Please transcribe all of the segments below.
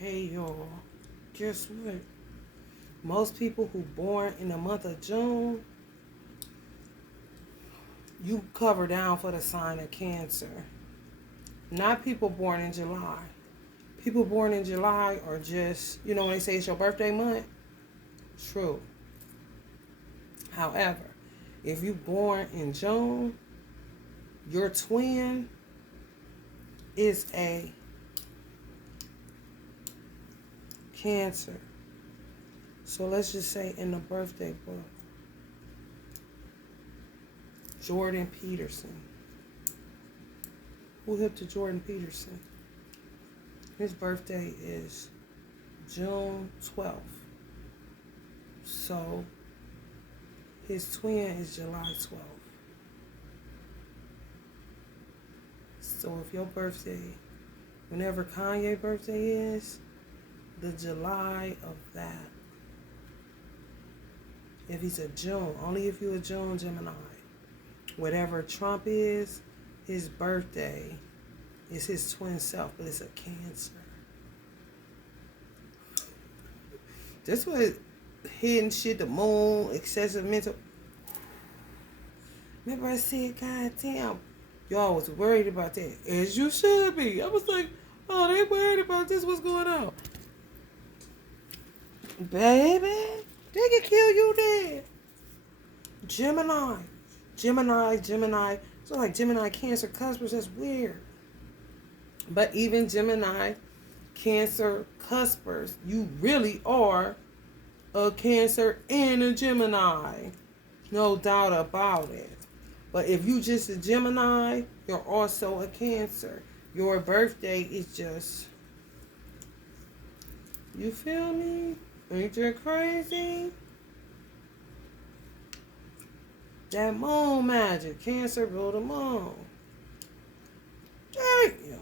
Hey y'all, guess what? Most people who born in the month of June, you cover down for the sign of Cancer. Not people born in July. People born in July are just, when they say it's your birthday month, true. However, if you born in June, your twin is a Cancer. So let's just say in the birthday book, Jordan Peterson. Who hip to Jordan Peterson? His birthday is June 12th. So his twin is July 12th. So if your birthday, whenever Kanye's birthday is, the July of that. If he's a June, only if you're a June Gemini. Whatever Trump is, his birthday is his twin self, but it's a Cancer. That's what hidden shit, the moon, excessive mental. Remember I said, God damn, y'all was worried about that. As you should be. I was like, oh, they worried about this, what's going on? Baby, they can kill you dead. Gemini. So like Gemini, Cancer, cuspers, that's weird. But even Gemini, Cancer, cuspers, you really are a Cancer and a Gemini. No doubt about it. But if you just a Gemini, you're also a Cancer. Your birthday is just, you feel me? Ain't that crazy? That moon magic. Cancer rule the moon. Damn.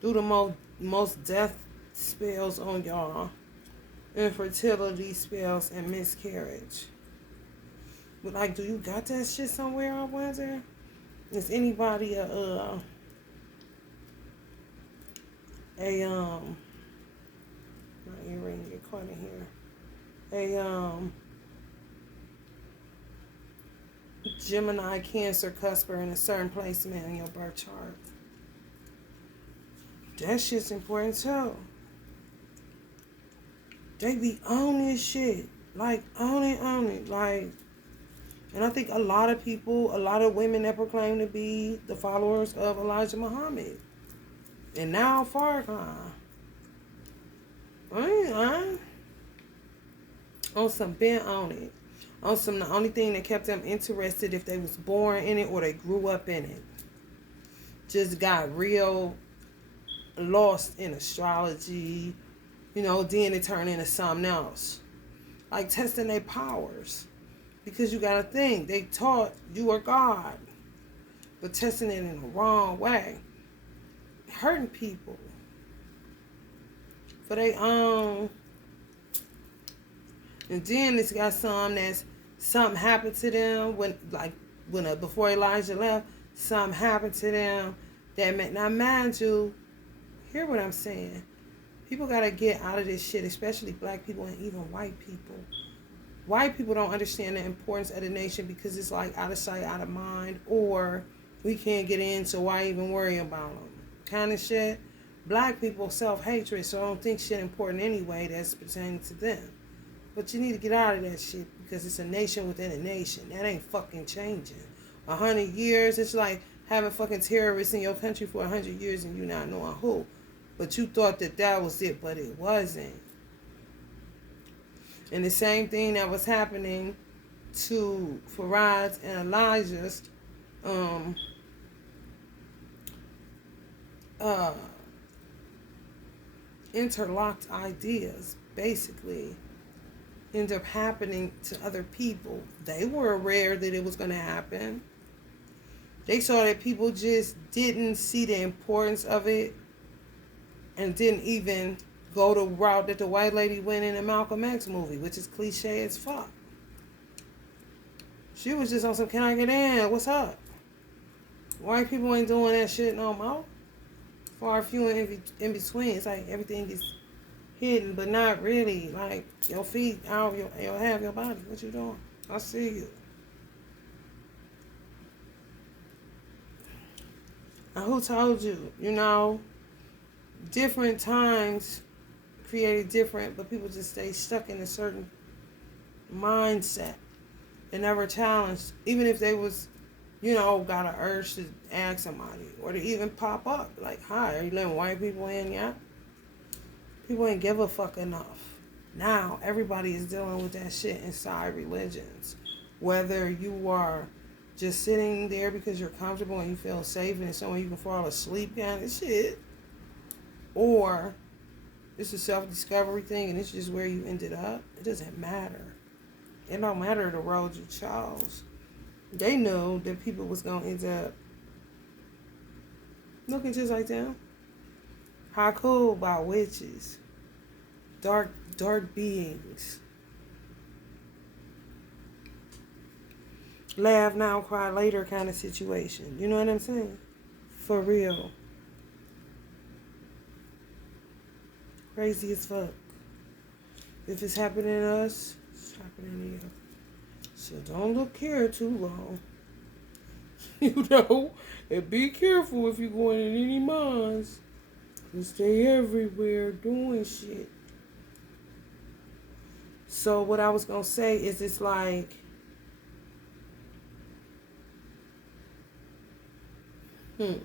Do the most death spells on y'all. Infertility spells and miscarriage. But like, do you got that shit somewhere, I wonder? Is anybody my earring get caught in here. Gemini, Cancer, cusper in a certain placement in your birth chart. That shit's important too. They be on this shit. Like, on it. Like, and I think a lot of people, a lot of women that proclaim to be the followers of Elijah Muhammad. And now Farrakhan. On some bent on it. On some, the only thing that kept them interested if they was born in it or they grew up in it. Just got real lost in astrology, then it turned into something else. Like testing their powers. Because you gotta think, they taught you are God. But testing it in the wrong way. Hurting people. For they own. And then it's got something happened to them before Elijah left, something happened to them now mind you, hear what I'm saying. People gotta get out of this shit, especially black people and even white people. White people don't understand the importance of the nation because it's like out of sight, out of mind, or we can't get in, so why even worry about them? Kind of shit. Black people self-hatred, so I don't think shit important anyway that's pertaining to them. But you need to get out of that shit because it's a nation within a nation. That ain't fucking changing. 100 years, it's like having fucking terrorists in your country for 100 years and you not knowing who. But you thought that was it, but it wasn't. And the same thing that was happening to Farad's and Elijah's interlocked ideas, basically, end up happening to other people. They were aware that it was going to happen. They saw that people just didn't see the importance of it and didn't even go the route that the white lady went in the Malcolm X movie, which is cliche as fuck. She was just on some, can I get in? What's up? White people ain't doing that shit no more. far few in between. It's like everything is hidden, but not really. Like your feet out, your half your body. What you doing? I see you. And who told you? You know, different times created different, but people just stay stuck in a certain mindset and never challenged, even if they was, you know, got an urge to ask somebody or to even pop up like, "Hi, are you letting white people in?" Yeah, people ain't give a fuck enough. Now everybody is dealing with that shit inside religions, whether you are just sitting there because you're comfortable and you feel safe and it's somewhere you can fall asleep kind of shit, or it's a self-discovery thing and it's just where you ended up. It doesn't matter. It don't matter the road you chose. They knew that people was going to end up looking just like them. How cool about witches. Dark beings. Laugh now, cry later kind of situation. You know what I'm saying? For real. Crazy as fuck. If it's happening to us, it's happening to you. So don't look here too long. You know, and be careful if you're going in any mines. You stay everywhere doing shit. So what I was going to say is it's like, and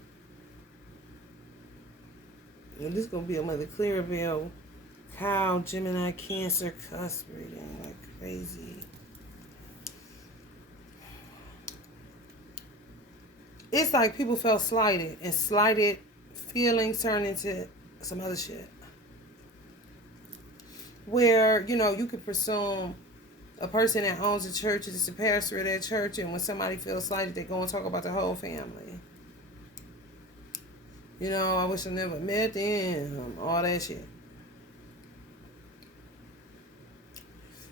this is going to be another Clarabelle, Cow, Gemini, Cancer, cusp reading, like crazy. It's like people felt slighted, and slighted feelings turn into some other shit. Where, you know, you could presume a person that owns a church is the pastor of that church, and when somebody feels slighted, they go and talk about the whole family. You know, I wish I never met them, all that shit.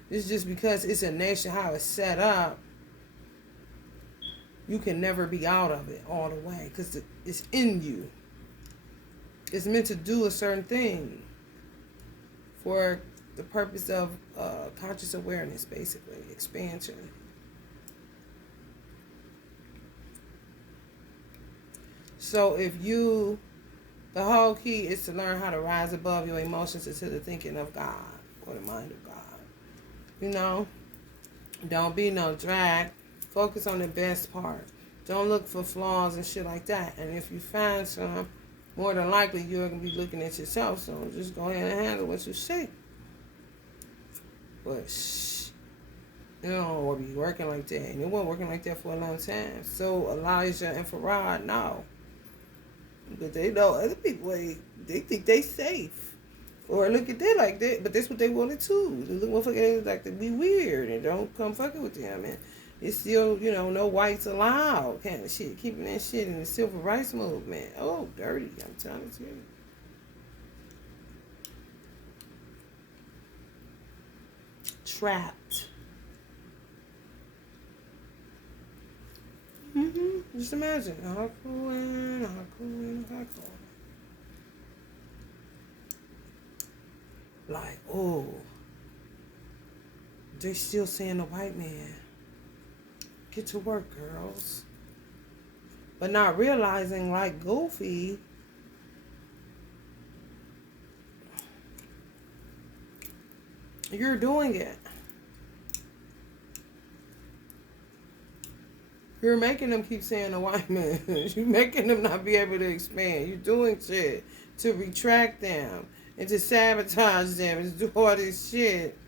It's just because it's a nation, how it's set up, you can never be out of it all the way because it's in you. It's meant to do a certain thing for the purpose of conscious awareness, basically, expansion. So if you, the whole key is to learn how to rise above your emotions into the thinking of God or the mind of God. You know, don't be no drag. Focus on the best part. Don't look for flaws and shit like that. And if you find some, more than likely you're going to be looking at yourself. So just go ahead and handle what you say. But you know, be working like that. And it wasn't working like that for a long time. So Elijah and Farad, no. But they know other people, they think they safe. Or look at that like that. But that's what they wanted too. The little motherfucker like to be weird and don't come fucking with them. And it's still, you know, no whites allowed kind of shit. Keeping that shit in the civil rights movement. Oh, dirty. I'm telling you. Trapped. Just imagine. How cool. Like, oh, they still saying the white man. Get to work, girls. But not realizing, like Goofy, you're doing it. You're making them keep saying the white man. You're making them not be able to expand. You're doing shit to retract them and to sabotage them and to do all this shit.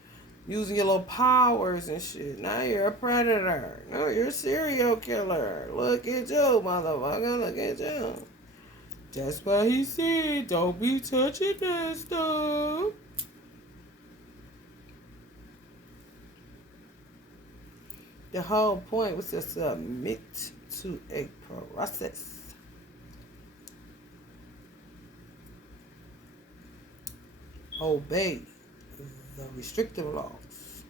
Using your little powers and shit. Now you're a predator. No, you're a serial killer. Look at you, motherfucker. Look at you. That's why he said, don't be touching that stuff. The whole point was to submit to a process. Obey the restrictive laws.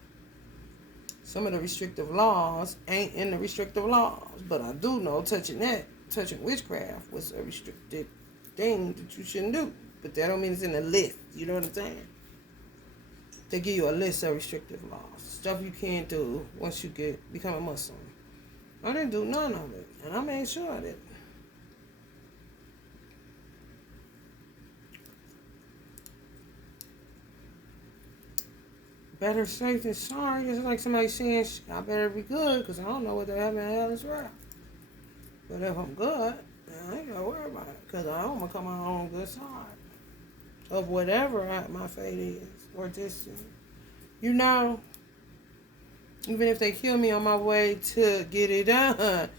Some of the restrictive laws ain't in the restrictive laws, but I do know touching witchcraft was a restricted thing that you shouldn't do. But that don't mean it's in the list. You know what I'm saying? They give you a list of restrictive laws. Stuff you can't do once you become a Muslim. I didn't do none of it. And I made sure I did. Better safe than sorry. It's like somebody saying, I better be good because I don't know what the heaven and hell is for. But if I'm good, I ain't got to worry about it because I'm going to come out on the good side of whatever my fate is or destiny. You know, even if they kill me on my way to get it done,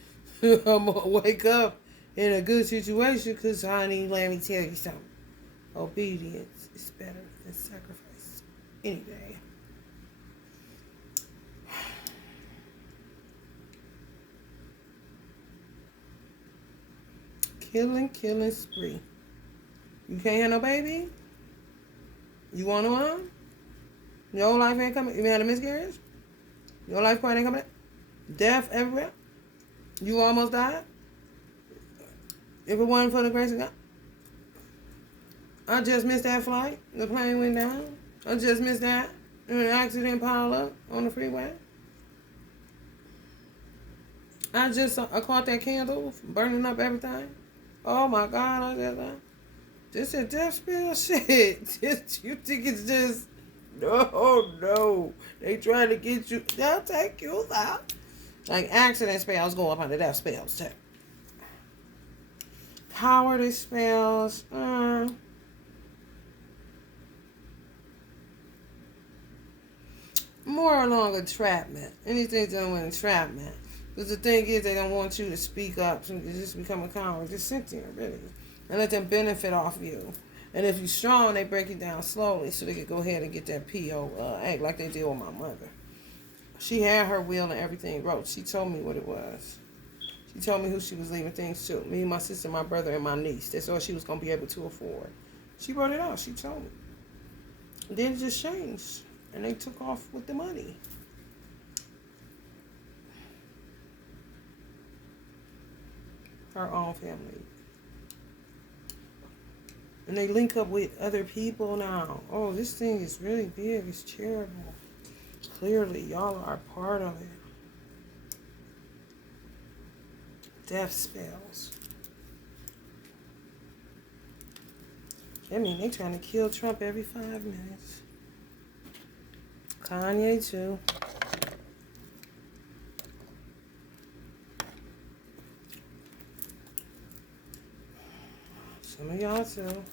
I'm going to wake up in a good situation because, honey, let me tell you something. Obedience is better than sacrifice any day. Killing spree. You can't have no baby? You want one? Your life ain't coming. You had a miscarriage? Your life part ain't coming. Death everywhere? You almost died? If it wasn't for the grace of God? I just missed that flight. The plane went down. I just missed that. And an accident piled up on the freeway. I caught that candle burning up everything. Oh my God, this is death spell shit. You think it's just, no. They trying to get you, they'll take you out. Like accident spells go up under death spells too. Cowardice spells, more along entrapment. Anything done with entrapment. Because the thing is, they don't want you to speak up. So you just become a coward. Just sit there, really. And let them benefit off you. And if you're strong, they break you down slowly so they can go ahead and get that PO act like they did with my mother. She had her will and everything wrote. She told me what it was. She told me who she was leaving things to. Me, my sister, my brother, and my niece. That's all she was going to be able to afford. She wrote it out. She told me. And then it just changed. And they took off with the money. Her own family. And they link up with other people now. Oh, this thing is really big. It's terrible. Clearly, y'all are a part of it. Death spells. I mean, they trying to kill Trump every 5 minutes. Kanye, too. Some of y'all too.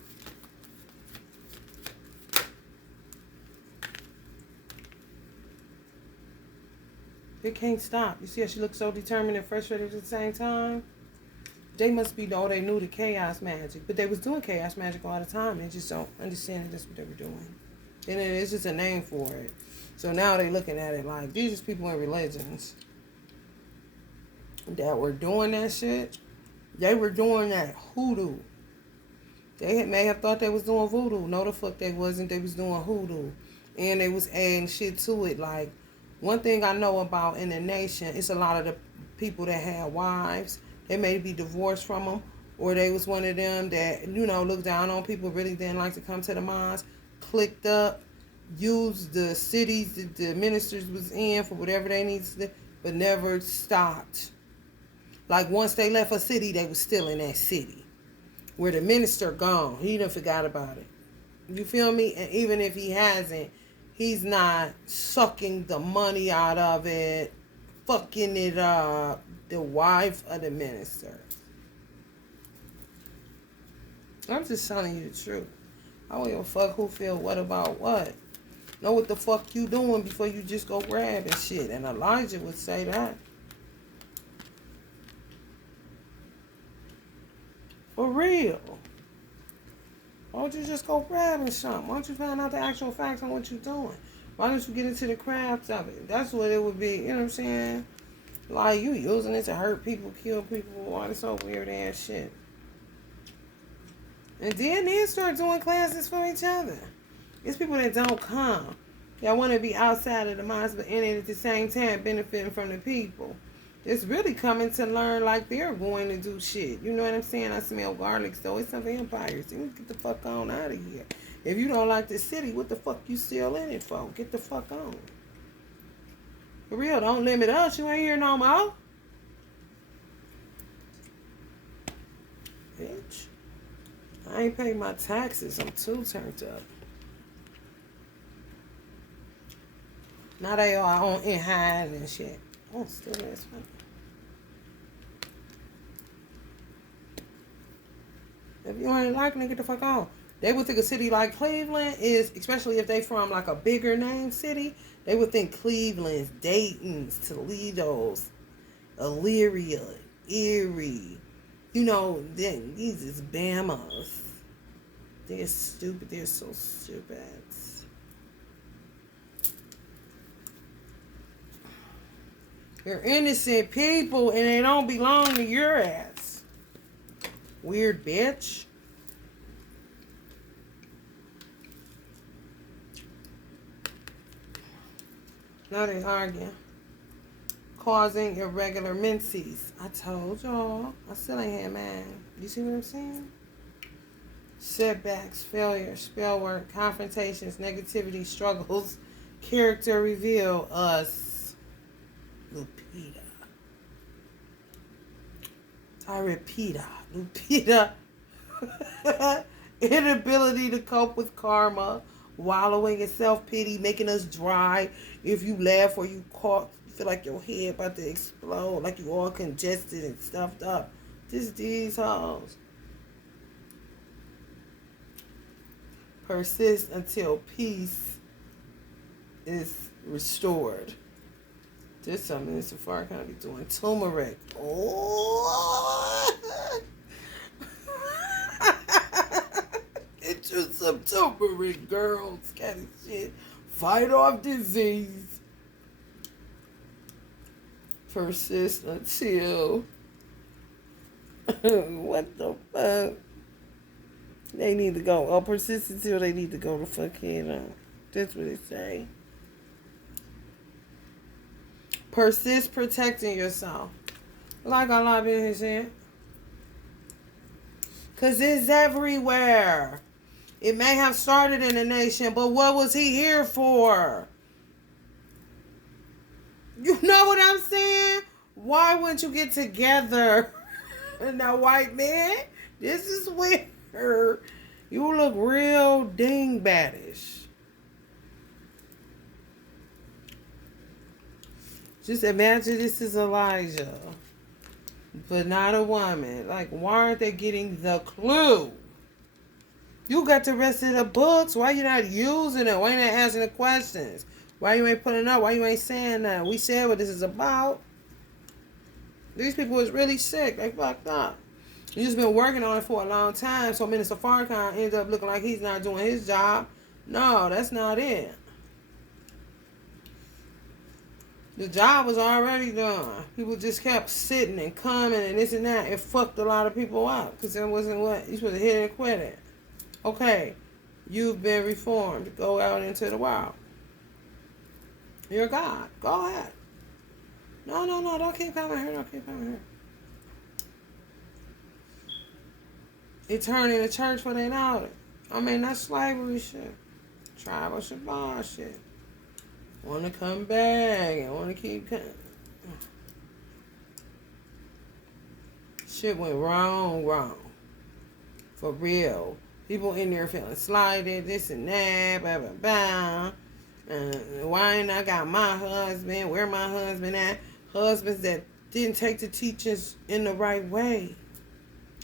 They can't stop. You see how she looks so determined and frustrated at the same time? They must be, they knew the chaos magic. But they was doing chaos magic all the time. They just don't understand that that's what they were doing. And it's just a name for it. So now they looking at it like, these are people in religions that were doing that shit. They were doing that hoodoo. They may have thought they was doing voodoo. No, the fuck they wasn't. They was doing hoodoo. And they was adding shit to it. Like, one thing I know about in the nation, it's a lot of the people that had wives. They may be divorced from them. Or they was one of them that, looked down on people, really didn't like to come to the mosque. Clicked up. Used the cities that the ministers was in for whatever they needed to do. But never stopped. Like, once they left a city, they was still in that city. Where the minister gone. He done forgot about it. You feel me? And even if he hasn't, he's not sucking the money out of it, fucking it up. The wife of the minister. I'm just telling you the truth. I don't give a fuck who feel what about what. Know what the fuck you doing before you just go grab and shit. And Elijah would say that. For real. Why don't you just go grabbing something? Why don't you find out the actual facts on what you're doing? Why don't you get into the crafts of it? That's what it would be. You know what I'm saying? Like, you using it to hurt people, kill people, all this so weird ass shit. And then they start doing classes for each other. It's people that don't come. That want to be outside of the mosque, but in it at the same time benefiting from the people. It's really coming to learn like they're going to do shit. You know what I'm saying? I smell garlic, so it's some vampires. You get the fuck on out of here. If you don't like the city, what the fuck you still in it for? Get the fuck on. For real, don't limit us. You ain't here no more. Bitch. I ain't paid my taxes. I'm too turned up. Now they are on in hiding and shit. Oh, still that's fine. If you ain't liking it, get the fuck on. They would think a city like Cleveland is, especially if they from like a bigger name city, they would think Cleveland's, Dayton's, Toledo's, Elyria, Erie. You know, these is Bamas. They're stupid. They're so stupid. They're innocent people and they don't belong to your ass. Weird bitch. Now they arguing. Causing irregular menses. I told y'all. I still ain't had mine. You see what I'm saying? Setbacks, failures, spell work, confrontations, negativity, struggles, character reveal, us. Lupita. Lupita. Inability to cope with karma, wallowing in self-pity, making us dry. If you laugh or you cough, you feel like your head about to explode, like you all congested and stuffed up. Just these hoes. Persist until peace is restored. There's something in Safari kind of be doing. Turmeric. Oh. Get you some turmeric, girls. Kind of shit. Fight off disease. Persist until. What the fuck? They need to go. Oh, persist until they need to go to fucking. That's what they say. Persist protecting yourself. Like Allah been saying. Because it's everywhere. It may have started in a nation, but what was he here for? You know what I'm saying? Why wouldn't you get together? Now, white man, this is where you look real dingbatish. Just imagine this is Elijah, but not a woman. Like, why aren't they getting the clue? You got the rest of the books. Why you not using it? Why you not asking the questions? Why you ain't putting up? Why you ain't saying that? We said what this is about. These people is really sick. They fucked up. You just been working on it for a long time, so Minister Farrakhan ended up looking like he's not doing his job. No, that's not it. The job was already done. People just kept sitting and coming and this and that. It fucked a lot of people up because that wasn't what you supposed to hit and quit it. Okay, you've been reformed. Go out into the world. You're God. Go ahead. No. Don't keep coming here. Don't keep coming here. They turn into church when they know it. I mean, that's slavery shit. Tribal Shabbat shit. Want to come back and want to keep coming. Shit went wrong. For real. People in there feeling slighted, this and that, blah, blah, blah. Why ain't I got my husband? Where my husband at? Husbands that didn't take the teachings in the right way.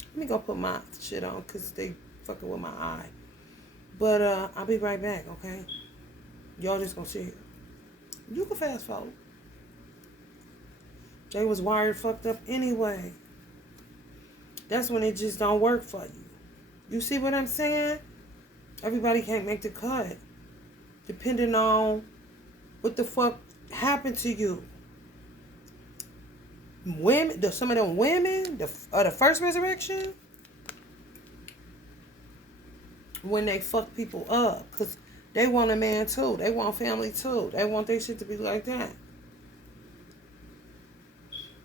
Let me go put my shit on because they fucking with my eye. But I'll be right back, okay? Y'all just gonna sit here. You can fast forward. They was wired fucked up anyway. That's when it just don't work for you. You see what I'm saying? Everybody can't make the cut. Depending on what the fuck happened to you. Women, some of them women, the first resurrection, when they fuck people up, because they want a man too. They want family too. They want their shit to be like that.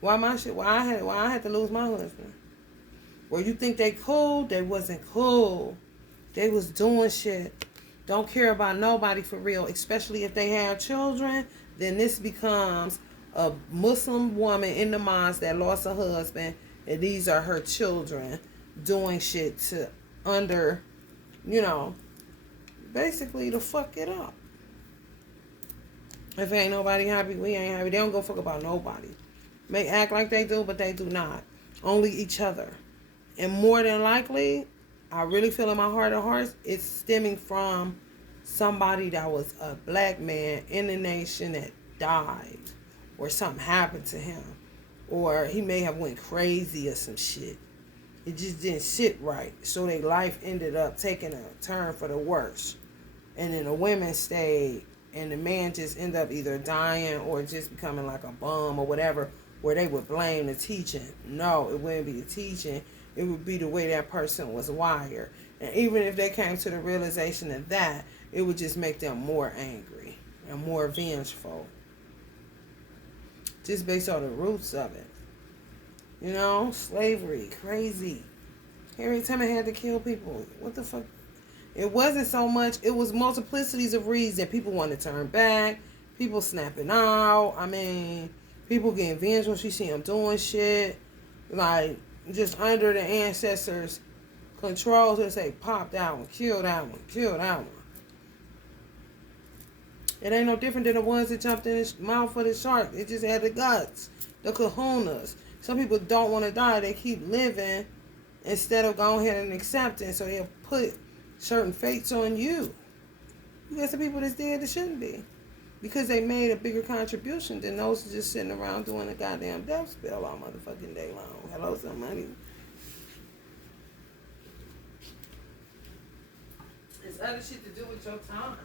Why I had to lose my husband? Where you think they cool, they wasn't cool. They was doing shit. Don't care about nobody for real, especially if they have children. Then this becomes a Muslim woman in the mosque that lost a husband, and these are her children doing shit to under, you know, basically to fuck it up. If ain't nobody happy, we ain't happy. They don't go fuck about nobody. May act like they do, but they do not. Only each other. And more than likely, I really feel in my heart of hearts, it's stemming from somebody that was a black man in the nation that died, or something happened to him, or he may have went crazy or some shit. It just didn't sit right, so their life ended up taking a turn for the worse. And then the women stayed, and the man just ended up either dying or just becoming like a bum or whatever, where they would blame the teaching. No, it wouldn't be the teaching. It would be the way that person was wired. And even if they came to the realization of that, it would just make them more angry and more vengeful. Just based on the roots of it. You know, slavery, crazy. Every time I had to kill people, what the fuck? It wasn't so much, it was multiplicities of reasons. People want to turn back, people snapping out. I mean, people getting vengeful when she see them doing shit. Like, just under the ancestors' control to say, pop that one, kill that one, kill that one. It ain't no different than the ones that jumped in the mouth of the shark. It just had the guts, the kahunas. Some people don't want to die. They keep living instead of going ahead and accepting. So they'll put certain fates on you. You got some people that's dead that shouldn't be. Because they made a bigger contribution than those just sitting around doing a goddamn death spell all motherfucking day long. Hello, somebody. It's other shit to do with your time.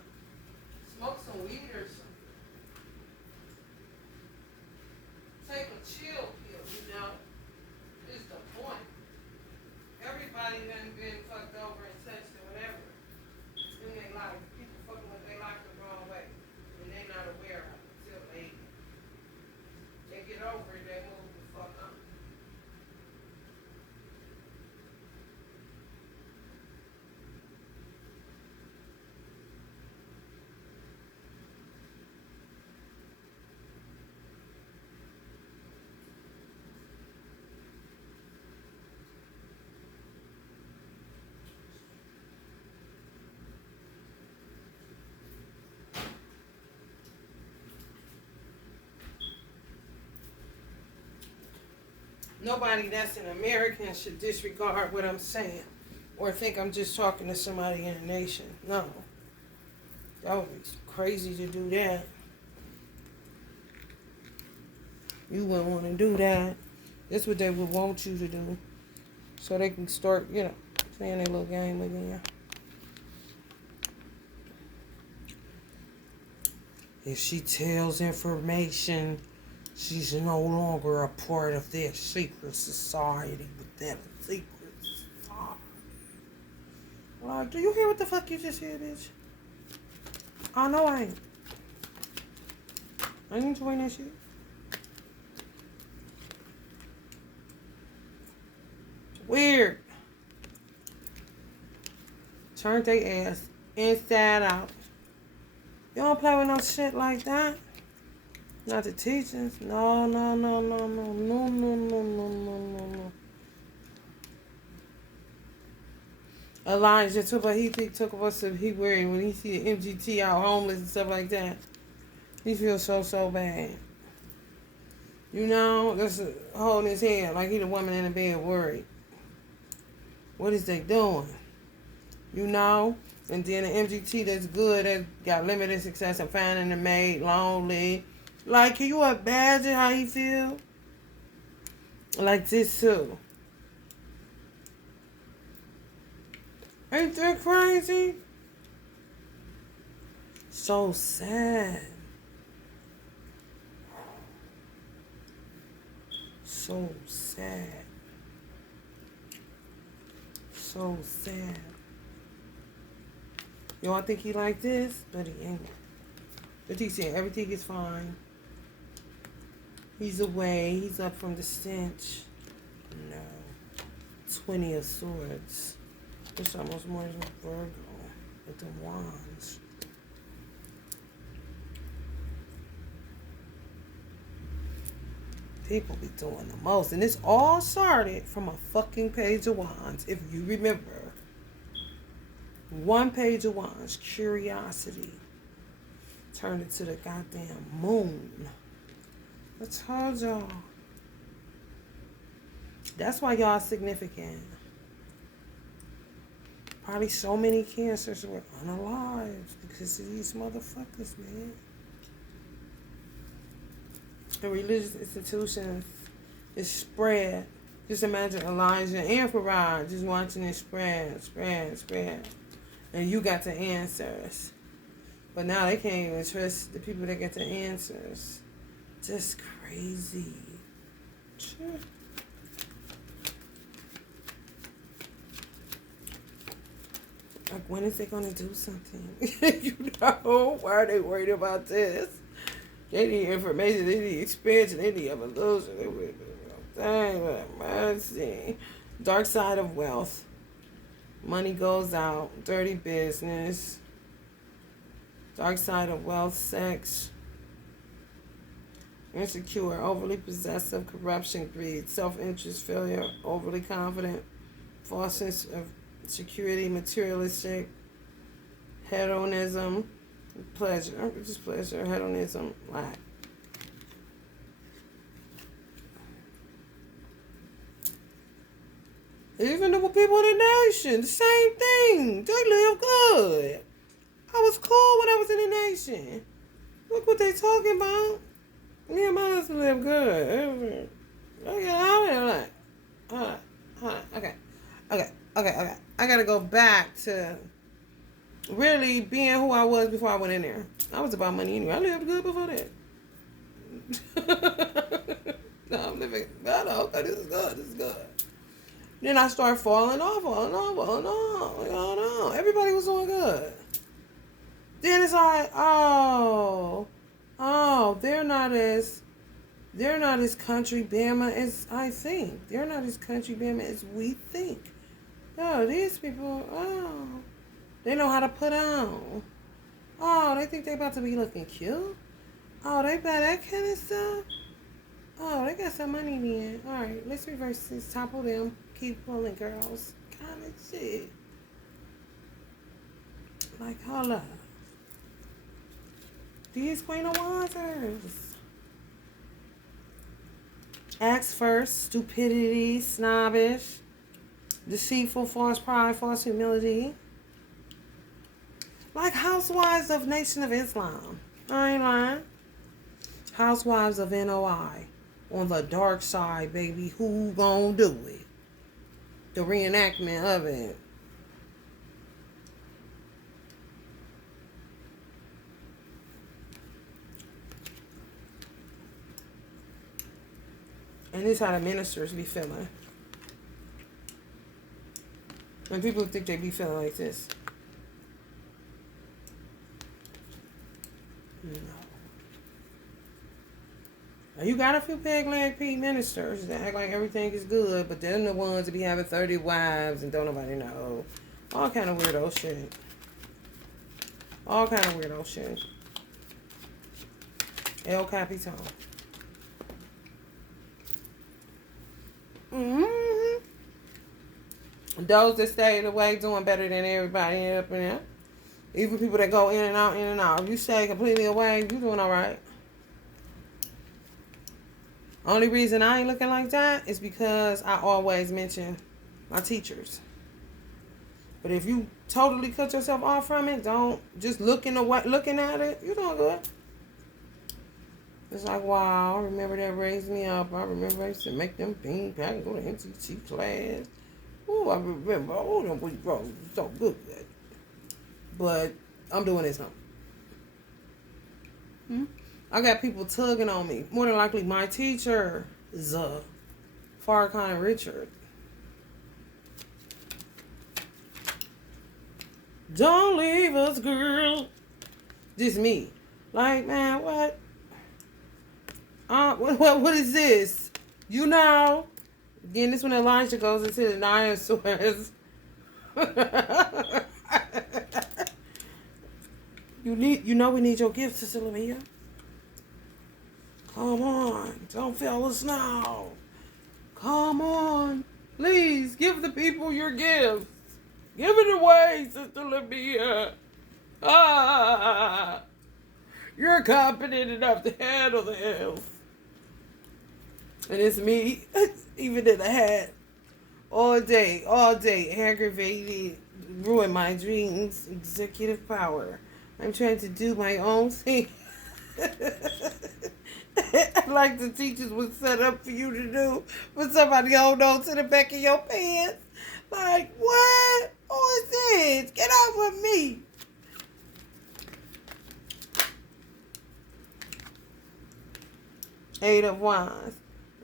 Smoke some weed or something. Take a chill pill, you know. Is the point. Everybody done been fucked over and touched or whatever in their life. People fucking with their life the wrong way. And they not aware of it until they get over it, they move the fuck on. Nobody that's an American should disregard what I'm saying or think I'm just talking to somebody in a nation. No. That would be crazy to do that. You wouldn't want to do that. That's what they would want you to do. So they can start, you know, playing their little game again. If she tells information, she's no longer a part of their secret society within a secret society. Like, do you hear what the fuck you just said, bitch? I know I ain't. I ain't enjoying that shit. Weird. Turned they ass inside out. You don't play with no shit like that. Not the teachings. No. Elijah took us to he worried when he see the MGT out homeless and stuff like that. He feels so bad. You know, that's holding his head like he the woman in the bed worried. What is they doing? You know? And then the MGT that's good, that got limited success in finding a mate, lonely. Like, can you imagine how he feel? Like this too. Ain't that crazy? So sad. So sad. So sad. Y'all think he like this? But he ain't. But he said everything is fine. He's away. He's up from the stench. No. 20 of Swords. It's almost more than Virgo with the wands. People be doing the most. And this all started from a fucking page of wands. If you remember. One page of wands. Curiosity. Turned into the goddamn moon. I told y'all. That's why y'all significant. Probably so many cancers were unalived because of these motherfuckers, man. The religious institutions is spread. Just imagine Elijah and Farad just watching it spread. And you got the answers. But now they can't even trust the people that get the answers. Just crazy. Sure. Like, when is they going to do something? You know, why are they worried about this? They need information, they need expansion, they need evolution. They need, dang, mercy. Dark side of wealth. Money goes out. Dirty business. Dark side of wealth, sex. Insecure, overly possessive, corruption, greed, self-interest, failure, overly confident, false sense of security, materialistic, hedonism, pleasure, just pleasure, hedonism, lack. Even the people in the nation, the same thing. They live good. I was cool when I was in the nation. Look what they talking about. Me and my husband live good. Okay, I gotta go back to really being who I was before I went in there. I was about money anyway. I lived good before that. No, I'm living. Okay, this is good. Then I started falling off. Everybody was doing good. Then it's like, they're not as country Bama as I think. They're not as country Bama as we think. Oh, these people, they know how to put on. Oh, they think they about to be looking cute. Oh, they buy that kind of stuff. Oh, they got some money then. All right, let's reverse this. Topple them. Keep pulling, girls. Kind of shit. Like, hold up. These Queen of Wands. Acts first. Stupidity. Snobbish. Deceitful. False pride. False humility. Like housewives of Nation of Islam. I ain't lying. Housewives of NOI. On the dark side, baby. Who gonna do it? The reenactment of it. And this is how the ministers be feeling. And people think they be feeling like this. No. Now you got a few peg leg P ministers that act like everything is good, but they're the ones that be having 30 wives and don't nobody know. All kind of weirdo shit. El Capitan. Mm-hmm. Those that stay away doing better than everybody up in there. Even people that go in and out. If you stay completely away, you doing all right. Only reason I ain't looking like that is because I always mention my teachers. But if you totally cut yourself off from it, don't just looking at it, you doing good. It's like, wow, I remember that raised me up. I remember I used to make them bean pack and go to MTT class. Oh, I remember all them we bro, so good. But I'm doing this now. I got people tugging on me. More than likely, my teacher, Farrakhan and Richard. Don't leave us, girl. Just me. Like, man, what? What is this? You know. Again, this when Elijah goes into the dinosaurs. We need your gift, Sister Lamia. Come on, don't fail us now. Come on, please give the people your gifts. Give it away, Sister Lamia. Ah, you're confident enough to handle this. And it's me, even in the hat, all day, aggravated, ruin my dreams, executive power. I'm trying to do my own thing. Like the teachers was set up for you to do, but somebody hold on to the back of your pants. Like, what? Who is this? Get off with me. Eight of Wands.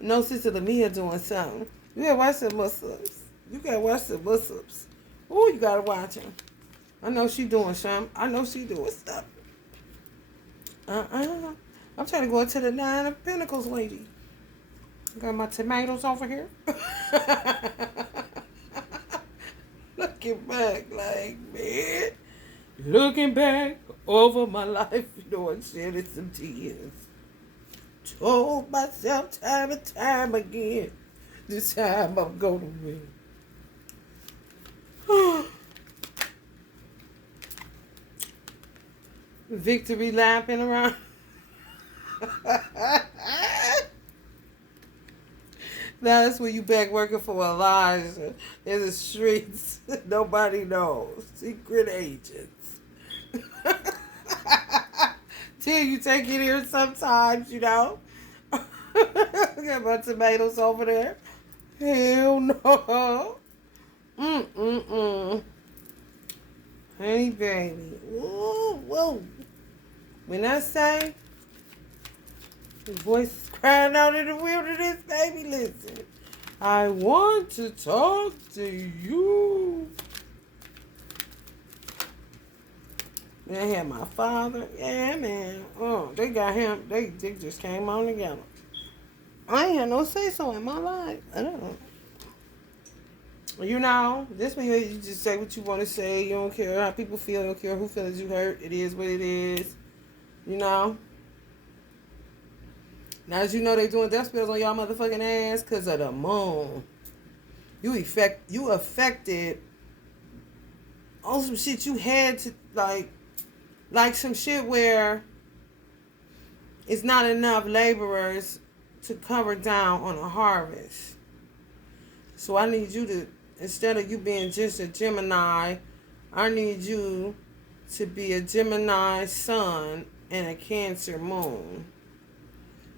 No, Sister Lamia doing something. You gotta watch the Muslims. Oh, you gotta watch them. I know she doing something. I'm trying to go into the Nine of Pentacles, lady. Got my tomatoes over here. Looking back, like, man. Looking back over my life, I'm shedding some tears. Told myself time and time again, this time I'm gonna win. Victory lapping around. That's when you back working for Elijah in the streets. Nobody knows. Secret agents. Till you take it here sometimes, Got my tomatoes over there. Hell no. Honey baby. Whoa. When I say the voice is crying out in the wilderness, baby, listen. I want to talk to you. Then I had my father. Yeah, man. Oh, they got him. They just came on together. I ain't had no say-so in my life. I don't know. This way you just say what you want to say. You don't care how people feel. You don't care who feelings you hurt. It is what it is. Now, as you know, they doing death spells on y'all motherfucking ass because of the moon. You affected on some shit you had to, like some shit where it's not enough laborers to cover down on a harvest. So I need you to, instead of you being just a Gemini, I need you to be a Gemini sun and a Cancer moon.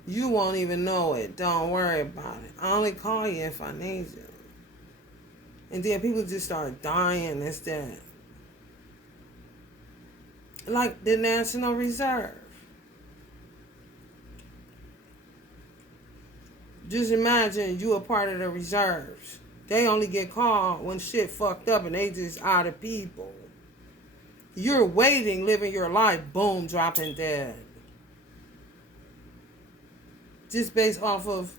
You won't even know it. Don't worry about it. I only call you if I need you. And then people just start dying instead. Like the National Reserve. Just imagine you a part of the reserves. They only get called when shit fucked up and they just out of people. You're waiting, living your life, boom, dropping dead. Just based off of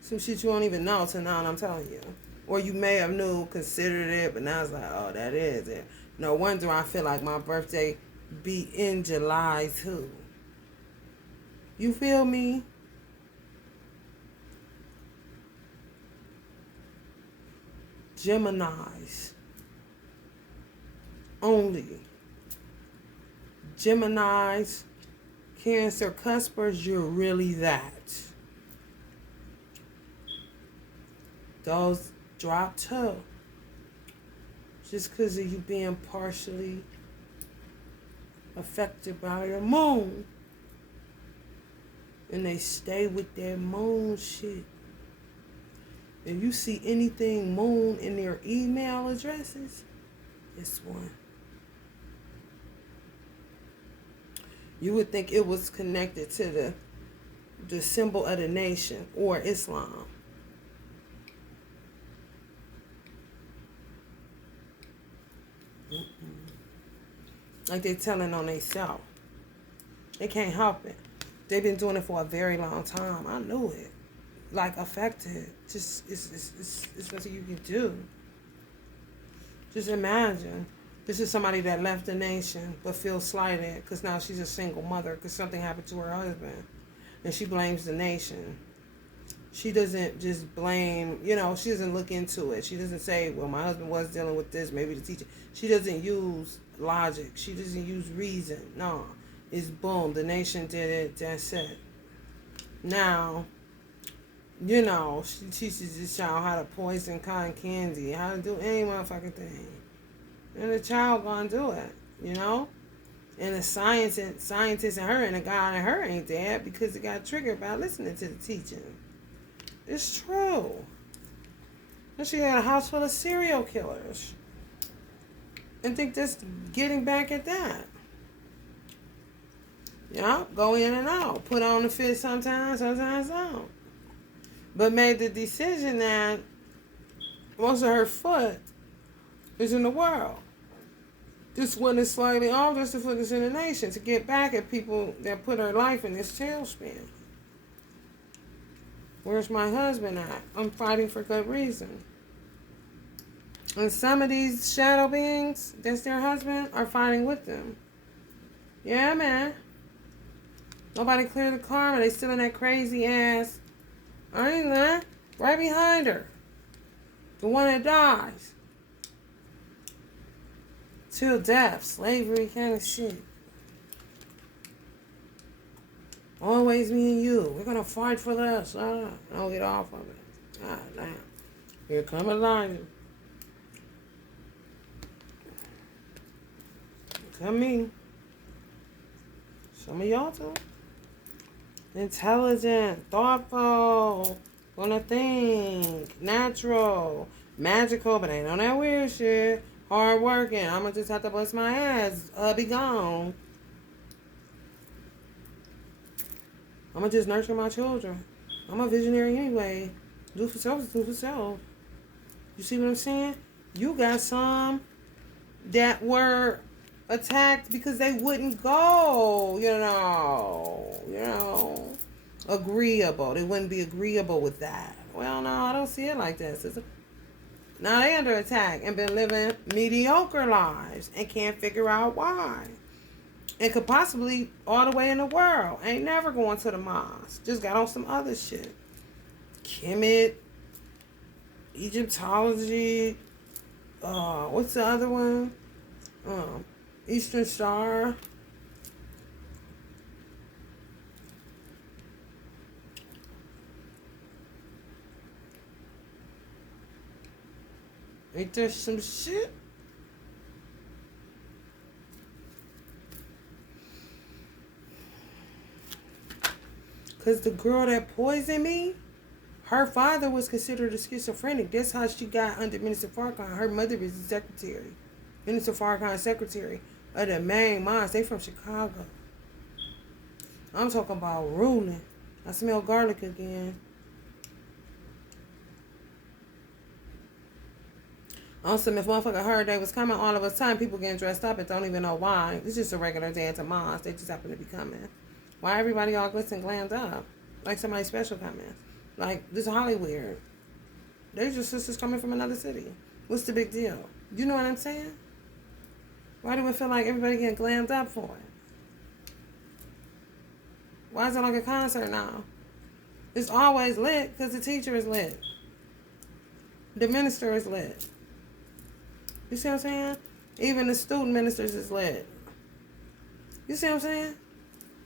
some shit you don't even know till now, I'm telling you. Or you may have considered it, but now it's like, oh, that is it. No wonder I feel like my birthday be in July too. You feel me? Geminis. Only. Geminis, Cancer, Cuspers, you're really that. Those drop too. Just because of you being partially affected by your moon. And they stay with their moon shit. If you see anything moon in their email addresses, this one. You would think it was connected to the symbol of the nation or Islam. Like they're telling on themselves. They can't help it. They've been doing it for a very long time. I knew it. Like, affected. Just, it's nothing you can do. Just imagine. This is somebody that left the nation but feels slighted because now she's a single mother because something happened to her husband. And she blames the nation. She doesn't just blame, she doesn't look into it. She doesn't say, well, my husband was dealing with this, maybe the teacher. She doesn't use logic. She doesn't use reason. No. It's boom. The nation did it. That's it. Now, she teaches this child how to poison cotton candy, how to do any motherfucking thing. And the child gonna do it, And the scientist in her and the God in her ain't there because it got triggered by listening to the teaching. It's true. And she had a house full of serial killers. And think that's getting back at that. Go in and out. Put on the fit sometimes don't. But made the decision that most of her foot is in the world. This one is slightly off, just to put us in the nation, to get back at people that put her life in this tailspin. Where's my husband at? I'm fighting for good reason. And some of these shadow beings, that's their husband, are fighting with them. Yeah, man. Nobody cleared the karma. They still in that crazy ass. I ain't that. Right behind her. The one that dies. Till death, slavery kind of shit. Always me and you. We're gonna fight for this. I'll get off of it. God damn. Here come Elijah. Come me. Some of y'all too. Intelligent, thoughtful, gonna think, natural, magical, but ain't on that weird shit. Hard working. I'm gonna just have to bust my ass. Be gone. I'm gonna just nurture my children. I'm a visionary anyway. Do for self is do for self. You see what I'm saying? You got some that were attacked because they wouldn't go, agreeable. They wouldn't be agreeable with that. Well, no, I don't see it like that, sister. Now they under attack and been living mediocre lives and can't figure out why. And could possibly all the way in the world. Ain't never going to the mosque. Just got on some other shit. Kemet, Egyptology, what's the other one? Eastern Star. Ain't there some shit? Because the girl that poisoned me, her father was considered a schizophrenic. That's how she got under Minister Farrakhan. Her mother is the secretary. Minister Farrakhan's secretary of the main mosque. They from Chicago. I'm talking about ruling. I smell garlic again. Also, if motherfucker heard they was coming all of a sudden, people getting dressed up and don't even know why. It's just a regular day at the mosque. They just happen to be coming. Why everybody all glitz and glammed up? Like somebody special coming. Like, this is Hollywood. They just sisters coming from another city. What's the big deal? You know what I'm saying? Why do it feel like everybody getting glammed up for it? Why is it like a concert now? It's always lit because the teacher is lit. The minister is lit. You see what I'm saying? Even the student ministers is lit. You see what I'm saying?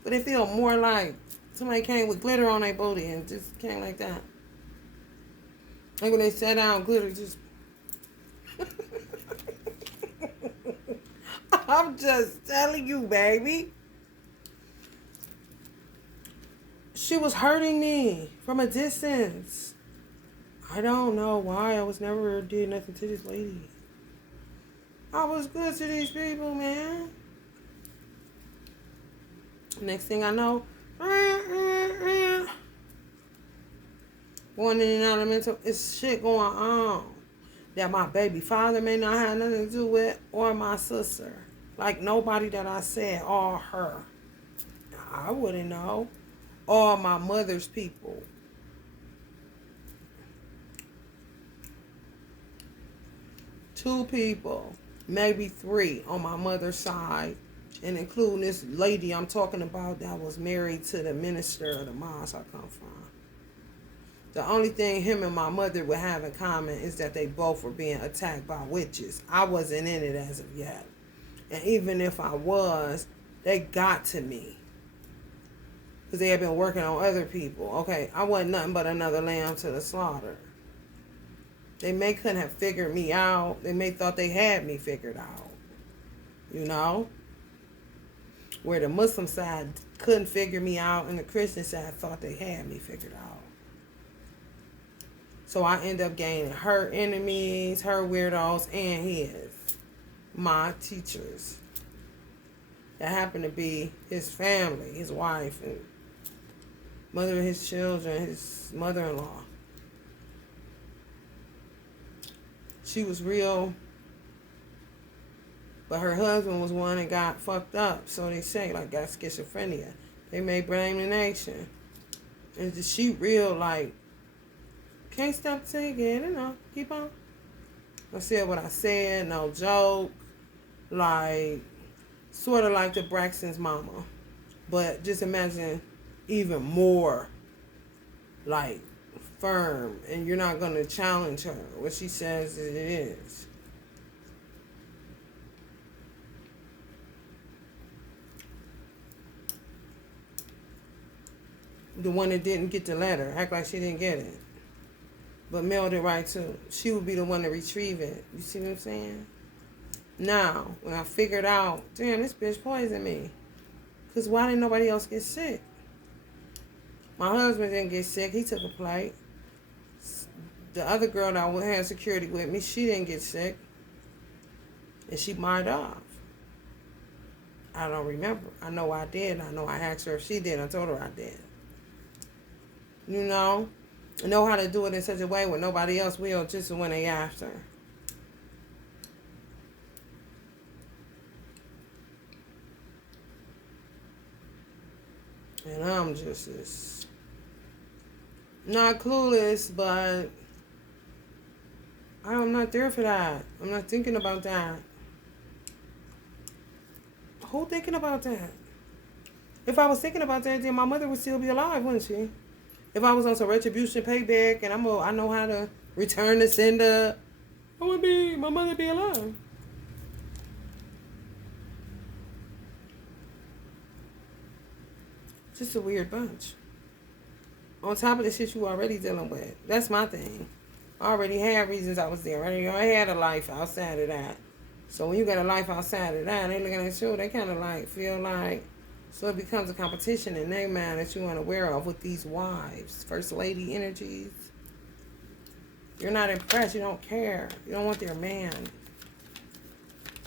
But they feel more like somebody came with glitter on their booty and just came like that. Like when they sat down, glitter just... I'm just telling you, baby. She was hurting me from a distance. I don't know why. I was never did nothing to this lady. I was good to these people, man. Next thing I know, going in and out of mental, it's shit going on that my baby father may not have nothing to do with, or my sister. Like nobody that I said, or her. I wouldn't know. all my mother's people. Two people, maybe three on my mother's side, and including this lady I'm talking about that was married to the minister of the mosque I come from. The only thing him and my mother would have in common is that they both were being attacked by witches. I wasn't in it as of yet. And even if I was, they got to me. Because they had been working on other people. Okay, I wasn't nothing but another lamb to the slaughter. They may couldn't have figured me out. They may thought they had me figured out. You know? Where the Muslim side couldn't figure me out and the Christian side thought they had me figured out. So I end up gaining her enemies, her weirdos, and his. My teachers. That happened to be his family, his wife, and mother of his children, his mother-in-law. She was real, but her husband was one that got fucked up. So they say, like, got schizophrenia. They may blame the nation. And she real, like, can't stop singing, you know, keep on. I said what I said, no joke. Like, sort of like the Braxton's mama. But just imagine even more, like, firm. And you're not going to challenge her. What she says it is. The one that didn't get the letter. Act like she didn't get it. But mailed it right too. She would be the one to retrieve it. You see what I'm saying? Now, when I figured out, damn, this bitch poisoned me. Because why didn't nobody else get sick? My husband didn't get sick. He took a plate. The other girl that had security with me, she didn't get sick. And she might off. I don't remember. I know I did. I know I asked her if she did. I told her I did. You know how to do it in such a way where nobody else will, just when they after. And I'm just as not clueless, but I'm not there for that. I'm not thinking about that. Who thinking about that? If I was thinking about that, then my mother would still be alive, wouldn't she? If I was on some retribution payback and I know how to return the sender, my mother would be alive. Just a weird bunch. On top of the shit you already dealing with. That's my thing. I already had reasons I was there. I already had a life outside of that. So when you got a life outside of that, they looking at you, they kind of like feel like, so it becomes a competition in their mind that you unaware of with these wives, first lady energies. You're not impressed. You don't care. You don't want their man.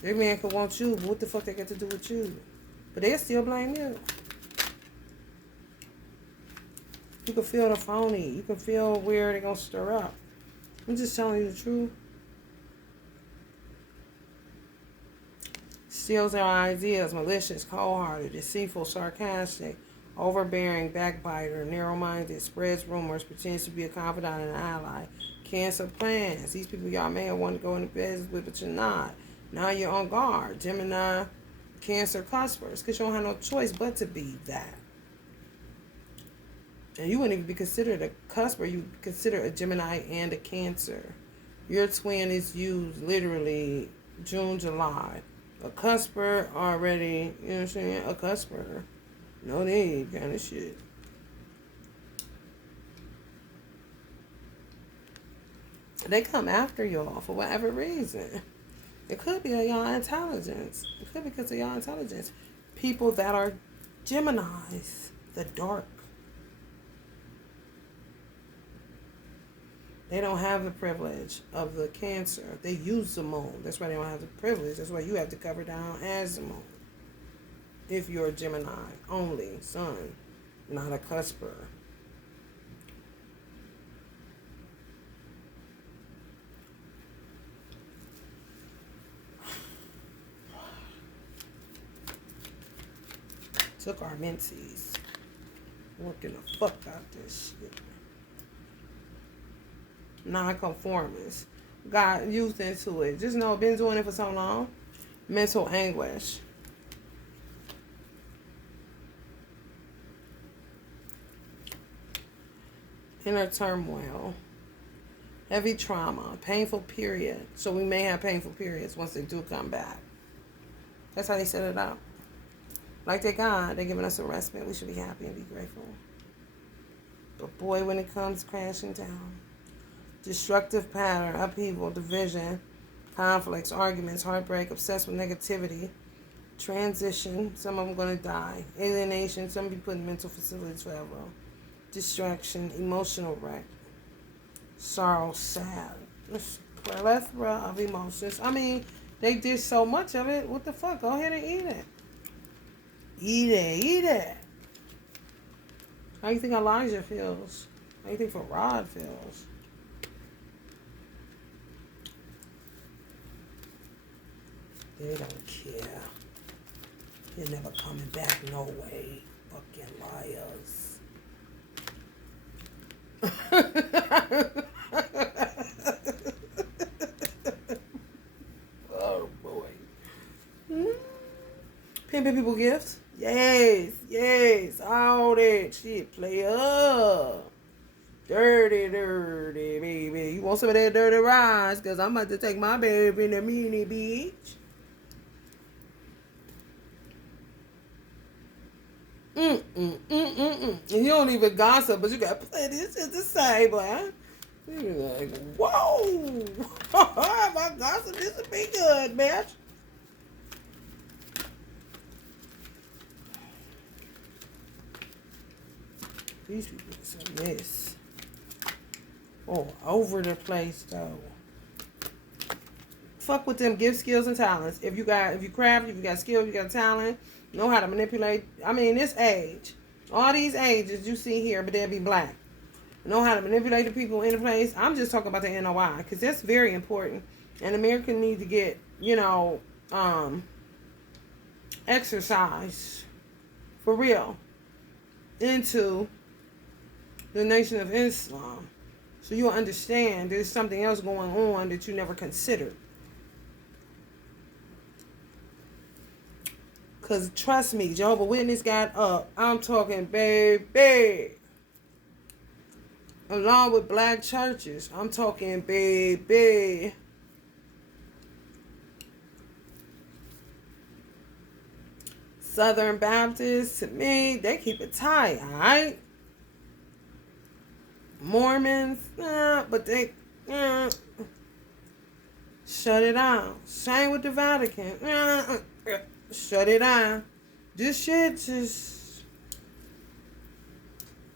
Their man could want you, but what the fuck they got to do with you? But they'll still blame you. You can feel the phony. You can feel where they're going to stir up. I'm just telling you the truth. Steals their ideas, malicious, cold-hearted, deceitful, sarcastic, overbearing, backbiter, narrow-minded, spreads rumors, pretends to be a confidant and an ally, cancer plans. These people y'all may have wanted to go into business with, but you're not. Now you're on guard. Gemini, Cancer, cuspers, because you don't have no choice but to be that. And you wouldn't even be considered a cusper. You would consider a Gemini and a Cancer. Your twin is used literally June, July. A cusper already, you know what I'm saying? A cusper. No need kind of shit. They come after y'all for whatever reason. It could be y'all intelligence. It could be because of y'all intelligence. People that are Geminis, the dark. They don't have the privilege of the Cancer. They use the moon. That's why they don't have the privilege. That's why you have to cover down as the moon. If you're a Gemini only, sun, not a cusper. Took our menses. Working the fuck out this shit. Non-conformist. Got youth into it. Just know, been doing it for so long. Mental anguish. Inner turmoil. Heavy trauma. Painful period. So we may have painful periods once they do come back. That's how they set it up. Like they're God, they're giving us a respite. We should be happy and be grateful. But boy, when it comes crashing down, destructive pattern, upheaval, division, conflicts, arguments, heartbreak, obsessed with negativity, transition, some of them going to die, alienation, some be put in mental facilities forever, distraction, emotional wreck, sorrow, sad, plethora of emotions. I mean, they did so much of it. What the fuck? Go ahead and eat it. Eat it. How do you think Elijah feels? How do you think Farad feels? They don't care. You're never coming back, no way. Fucking liars. Oh boy. Pimping people gifts? Yes. All that shit. Play up. Dirty, baby. You want some of that dirty rice? Because I'm about to take my baby in the mini beach. And you don't even gossip, but you got plenty of shit to say, boy. You're like, whoa. If I gossip, this would be good, bitch. These people are a mess. Oh, over the place though. Fuck with them gift skills and talents. If you craft, if you got skill, if you got talent, know how to manipulate. I mean, this age, all these ages you see here, but they'll be black. Know how to manipulate the people in the place. I'm just talking about the NOI because that's very important. And America need to get, exercise for real into the Nation of Islam. So you'll understand there's something else going on that you never considered. Because trust me, Jehovah Witness got up. I'm talking baby. Along with black churches. I'm talking baby. Southern Baptists, to me, they keep it tight, alright? Mormons, but they shut it down. Same with the Vatican. Shut it down. This shit just...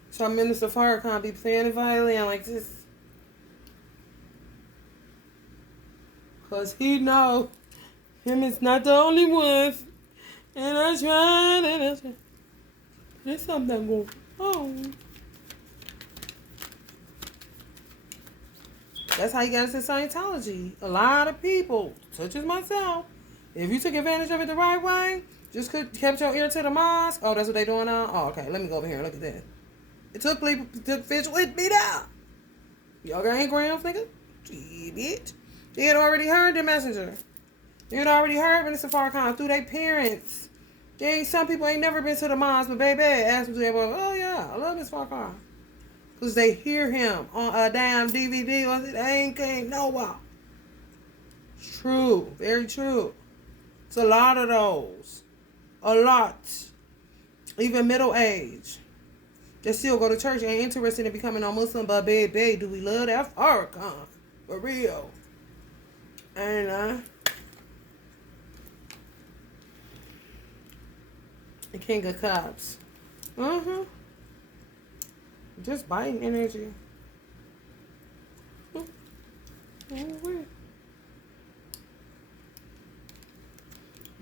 So Minister Farrakhan be playing the violin like this. Because he know him is not the only ones. And I tried. There's something going on. That's how you got into Scientology. A lot of people, such as myself, if you took advantage of it the right way, just kept your ear to the mosque. Oh, that's what they doing now? Oh, okay. Let me go over here and look at that. It took fish with me down. Y'all got engrams, nigga? Gee, bitch. They had already heard the messenger. They had already heard Minister Farrakhan through their parents. Some people ain't never been to the mosque, but baby, ask them to them, oh yeah, I love Mr. Farrakhan. Because they hear him on a damn DVD or they ain't came nowhere. It's true. Very true. It's a lot of those. A lot. Even middle age. They still go to church. Ain't interested in becoming a Muslim. But baby, do we love that Farrakhan? For real. And the king of cups. Just biting energy.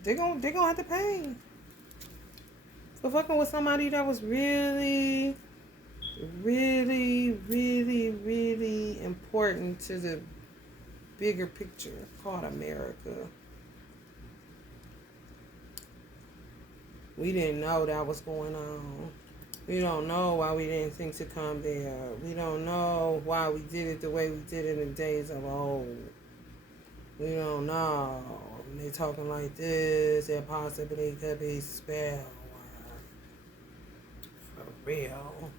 They gonna have to pay for fucking with somebody that was really, really, really, really important to the bigger picture called America. We didn't know that was going on. We don't know why we didn't think to come there. We don't know why we did it the way we did it in the days of old. We don't know. They talking like this. It possibly could be spell for real.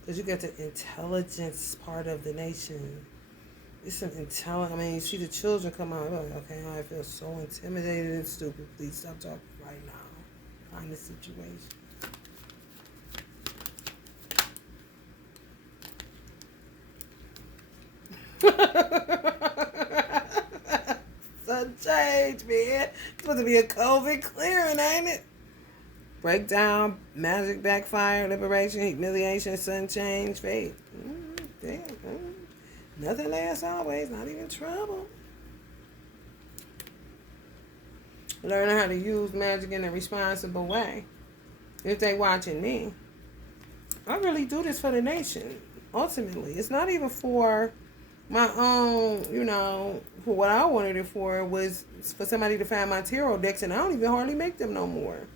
Because you got the intelligence part of the nation. It's an intelligent. I mean, you see the children come out. Like, okay, I feel so intimidated and stupid. Please stop talking right now. Kind of situation. Sun change, man. It's supposed to be a COVID clearing, ain't it? Breakdown, magic, backfire, liberation, humiliation, sun change, fate. Damn. Nothing lasts always, not even trouble. Learning how to use magic in a responsible way. If they watching me, I really do this for the nation. Ultimately, it's not even for my own, for what I wanted it for was for somebody to find my tarot decks, and I don't even hardly make them no more.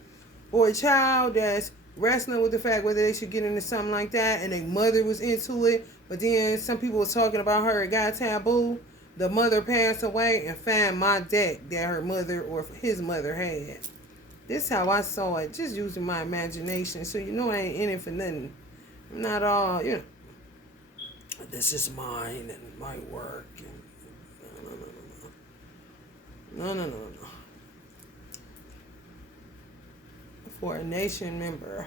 Or a child that's wrestling with the fact whether they should get into something like that, and their mother was into it, but then some people was talking about her, it got taboo. The mother passed away and found my deck that her mother or his mother had. This is how I saw it, just using my imagination. So I ain't in it for nothing. I'm not all, this is mine and my work. And no. For a nation member.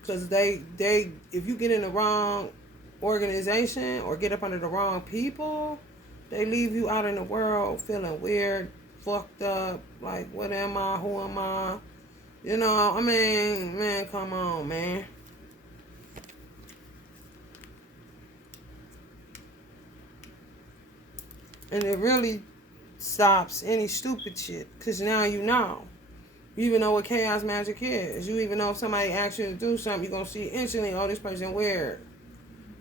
Because they, if you get in the wrong organization or get up under the wrong people, they leave you out in the world feeling weird, fucked up, like, what am I, who am I? Man, come on, man. And it really stops any stupid shit, because now you know. You even know what chaos magic is. You even know if somebody asks you to do something, you're going to see instantly, oh, this person weird.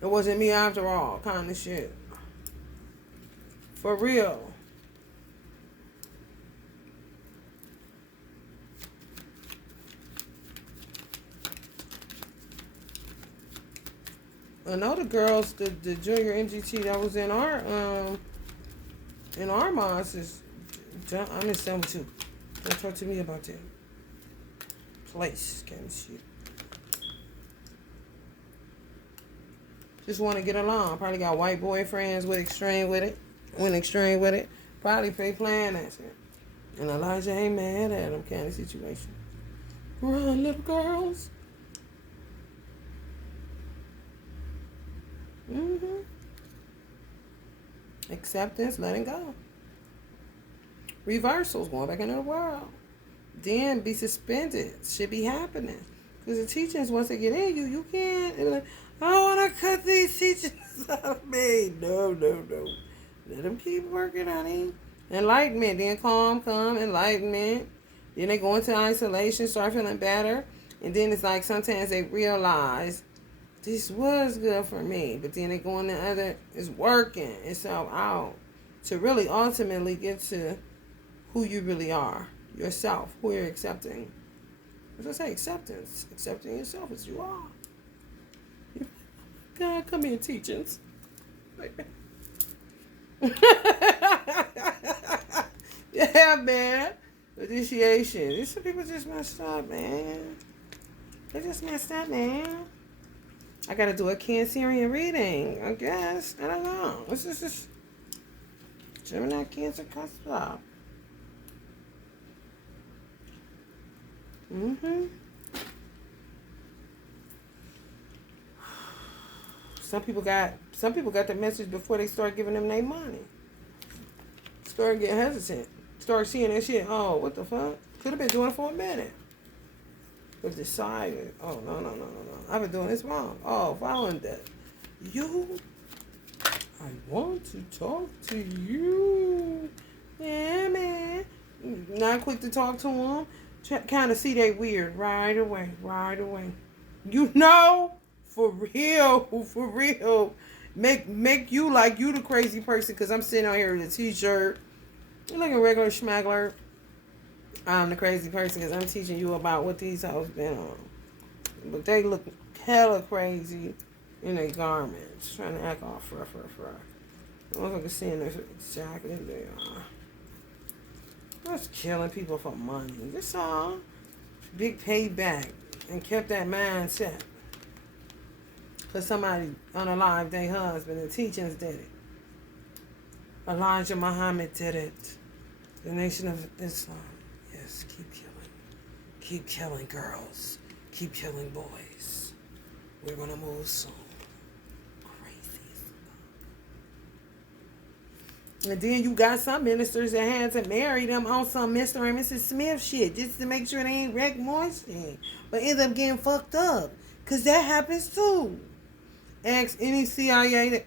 It wasn't me after all, kind of shit. For real. I know the girls, the junior MGT that was in our mosque is, I'm in 72. Don't talk to me about that place kind of shit. Just want to get along. Probably got white boyfriends with extreme with it. Went extreme with it. Probably playing that shit. And Elijah ain't mad at him kind of situation. Run, little girls. Acceptance, letting go. Reversals, going back into the world. Then be suspended. Should be happening. Because the teachings, once they get in you, you can't. Like, I want to cut these teachings out of me. No. Let them keep working, honey. Enlightenment. Then calm, enlightenment. Then they go into isolation, start feeling better. And then it's like sometimes they realize this was good for me. But then they go in the other, it's working itself out. To really ultimately get to who you really are. Yourself. Who you're accepting. As I say, acceptance. Accepting yourself as you are. God, come here, teachings. Yeah, man. Initiation. These people just messed up, man. They just messed up, man. I gotta do a Cancerian reading, I guess. I don't know. This is just Gemini, Cancer, cusp up. Some people got the message before they start giving them their money. Start getting hesitant. Start seeing that shit. Oh, what the fuck? Could have been doing it for a minute. But decided, oh, no. I've been doing this wrong. Oh, following that. I want to talk to you. Yeah, man. Not quick to talk to them. Kind of see they weird right away. For real. Make you like you the crazy person, because I'm sitting out here in a t-shirt. You're like a regular schmaggler. I'm the crazy person because I'm teaching you about what these hoes been on. But they look hella crazy in their garments, trying to act all fur. Motherfuckers seeing exactly who they are. Just killing people for money. That's all. Big payback. And kept that mindset. Because somebody unalived their husband. The teachings did it. Elijah Muhammad did it. The Nation of Islam. Yes, keep killing. Keep killing girls. Keep killing boys. We're going to move soon. And then you got some ministers that had to marry them on some Mr. and Mrs. Smith shit just to make sure they ain't wreck more shit. But end up getting fucked up. Because that happens too. Ask any CIA,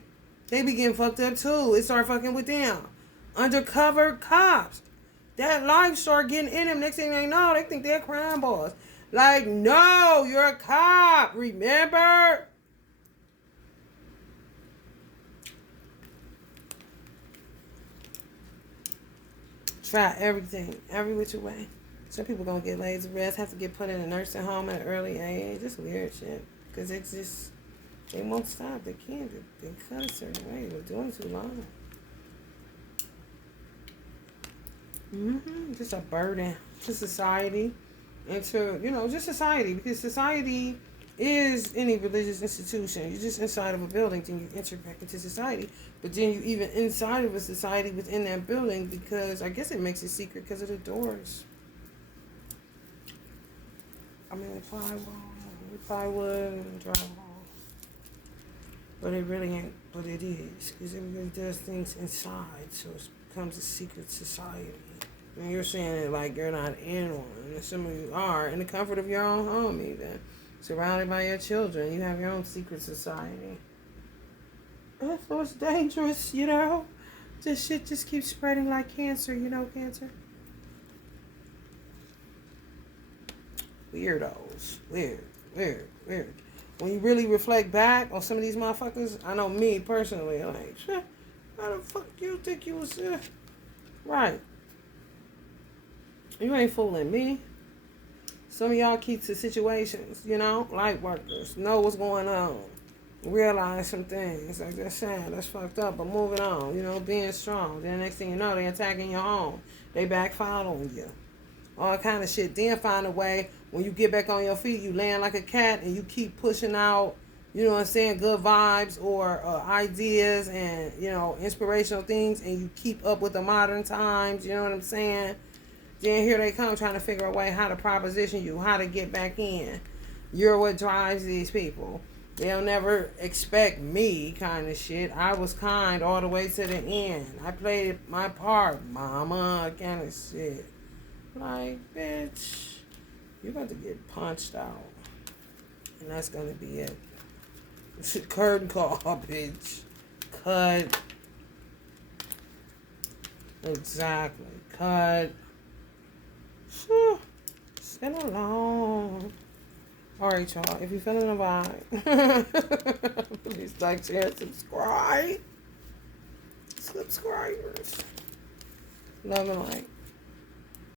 they be getting fucked up too. It start fucking with them. Undercover cops. That life start getting in them. Next thing they know, they think they're crime boss. Like, no, you're a cop. Remember? Try everything, every which way. Some people gonna get lazy rest, have to get put in a nursing home at an early age. Just weird shit. Because it's just, they won't stop. They can't. They cut a certain way. They're doing too long. Just a burden to society and to, just society. Because society is any religious institution. You're just inside of a building, then you enter back into society. But then you even inside of a society within that building, because I guess it makes it secret because of the doors. I mean, the plywood and drywall. But it really ain't, but it is. Because everybody does things inside, so it becomes a secret society. And you're saying it like you're not in one. And some of you are, in the comfort of your own home even. Surrounded by your children. You have your own secret society. So it's dangerous, This shit just keeps spreading like cancer, cancer. Weirdos. Weird. When you really reflect back on some of these motherfuckers, I know me personally, like, how the fuck you think you was right? You ain't fooling me. Some of y'all keep to situations, light workers, know what's going on. Realize some things. Like, that's sad, that's fucked up, but moving on, being strong. Then the next thing you know, they attacking your home. They backfire on you. All kind of shit. Then find a way, when you get back on your feet, you land like a cat and you keep pushing out, good vibes or ideas and, inspirational things, and you keep up with the modern times, you know what I'm saying? Then here they come trying to figure a way how to proposition you, how to get back in. You're what drives these people. They'll never expect me kind of shit. I was kind all the way to the end. I played my part, mama, kind of shit. Like, bitch, you're about to get punched out. And that's going to be it. Curtain call, bitch. Cut. Exactly. Cut. Sit alone. Alright, y'all. If you're feeling the vibe, please like, share, subscribe. Subscribers. Love and light.